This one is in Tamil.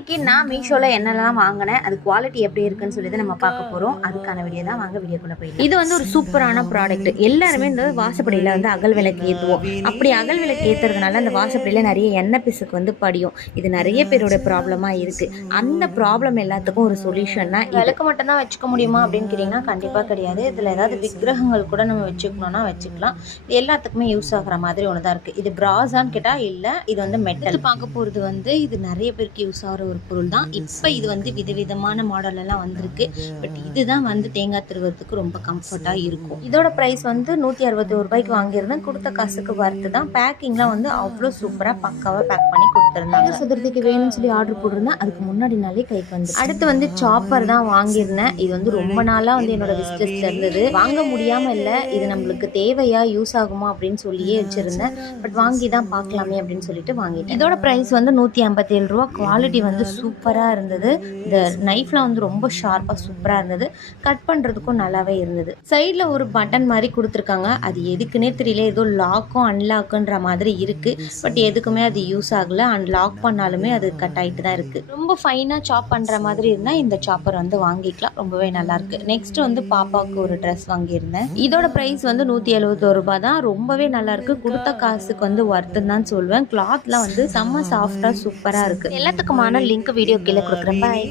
இன்னைக்கு நான் மீஷோல என்னெல்லாம் வாங்கினேன், அது குவாலிட்டி எப்படி இருக்குன்னு சொல்லி தான் நம்ம பார்க்க போறோம். அதுக்கான வீடியோ தான், வாங்க வீடியோக்குள்ள போயிடலாம். இது வந்து ஒரு சூப்பரான ப்ராடக்ட். எல்லாருமே இந்த வாசப்படியில வந்து அகல் விளக்கு ஏற்றுவோம். அப்படி அகல் விளக்கு ஏற்றுறதுனால அந்த வாசப்படியில நிறைய எண்ணெய் பிசுக்கு வந்து படியும். இது நிறைய பேரோட ப்ராப்ளமா இருக்கு. அந்த ப்ராப்ளம் எல்லாத்துக்கும் ஒரு சொல்யூஷன்னா விளக்கு மட்டும் தான் வச்சுக்க முடியுமா அப்படின்னு கேட்டிங்கன்னா கண்டிப்பாக கிடையாது. இதில் ஏதாவது விக்கிரகங்கள் கூட நம்ம வச்சுக்கணும்னா வச்சுக்கலாம். இது எல்லாத்துக்குமே யூஸ் ஆகிற மாதிரி ஒன்று தான் இருக்குது. இது பிராஸான்னு கேட்டால் இல்லை, இது வந்து மெட்டல். பார்க்க போகிறது வந்து இது நிறைய பேருக்கு யூஸ் ஆகிற ஒரு பொருள் தான். இப்போ இது வந்து விதவிதமான மாடல் எல்லாம் வந்திருக்கு. பட் இதுதான் வந்து தேங்காய் திருவறதுக்கு ரொம்ப கம்ஃபர்ட்டாக இருக்கும். இதோட ப்ரைஸ் வந்து 161 ரூபாய்க்கு வாங்கியிருந்தேன். கொடுத்த காசுக்கு வறுத்து தான். பேக்கிங்லாம் வந்து அவ்வளோ சூப்பராக பக்காவாக பேக் பண்ணி கொடுத்துருந்தாங்க. சதுர்த்திக்கு வேணும்னு சொல்லி ஆர்டர் போட்டிருந்தேன். அதுக்கு முன்னாடி நாளே கைக்கு வந்து அடுத்து வந்து சாப்பர் தான் வாங்கியிருந்தேன். இது வந்து ரொம்ப நாளாக வந்து என்னோட விசிட்டர்ஸ் இருந்தது. வாங்க முடியாமல் இல்லை, இது நம்மளுக்கு தேவையா யூஸ் ஆகுமா அப்படின்னு சொல்லியே வச்சிருந்தேன். பட் வாங்கி தான் பார்க்கலாமே அப்படின்னு சொல்லிட்டு வாங்கிட்டேன். இதோட ப்ரைஸ் வந்து 157 ரூபா. குவாலிட்டி வந்து சூப்பராக இருந்தது. இந்த நைஃப்லாம் வந்து ரொம்ப ஷார்ப்பாக சூப்பராக இருந்தது. கட் பண்ணுறதுக்கும் நல்லாவே இருந்தது. சைடில் ஒரு பட்டன் மாதிரி கொடுத்துருக்காங்க. அது எதுக்குன்னே தெரியல. ஏதோ லாக்கும் அன்லாக்குன்ற மாதிரி இருக்குது. பட் எதுக்குமே அது யூஸ் ஆகலை. அன்லாக் பண்ணாலுமே அது கட் ஆகிட்டு தான் இருக்குது. ரொம்ப ஃபைனாக சாப் பண்ணுற மாதிரி இருந்தால் இந்த சாப்பர் வந்து வாங்கிக்கலாம். ரொம்பவே நல்லாயிருக்கு. நெக்ஸ்ட் வந்து பாப்பாவுக்கு ஒரு ட்ரெஸ் வாங்கியிருந்தேன். இதோட ப்ரைஸ் வந்து 171 ரூபா தான். ரொம்பவே நல்லாயிருக்கு. கொடுத்த காசுக்கு வந்து ஒர்த்துன்னு தான் சொல்லுவேன். கிளாத்லாம் வந்து செம்ம சாஃப்டாக சூப்பராக இருக்குது. எல்லாத்துக்குமான லிங்க் வீடியோ கீழே கொடுக்குறேன். பாய்.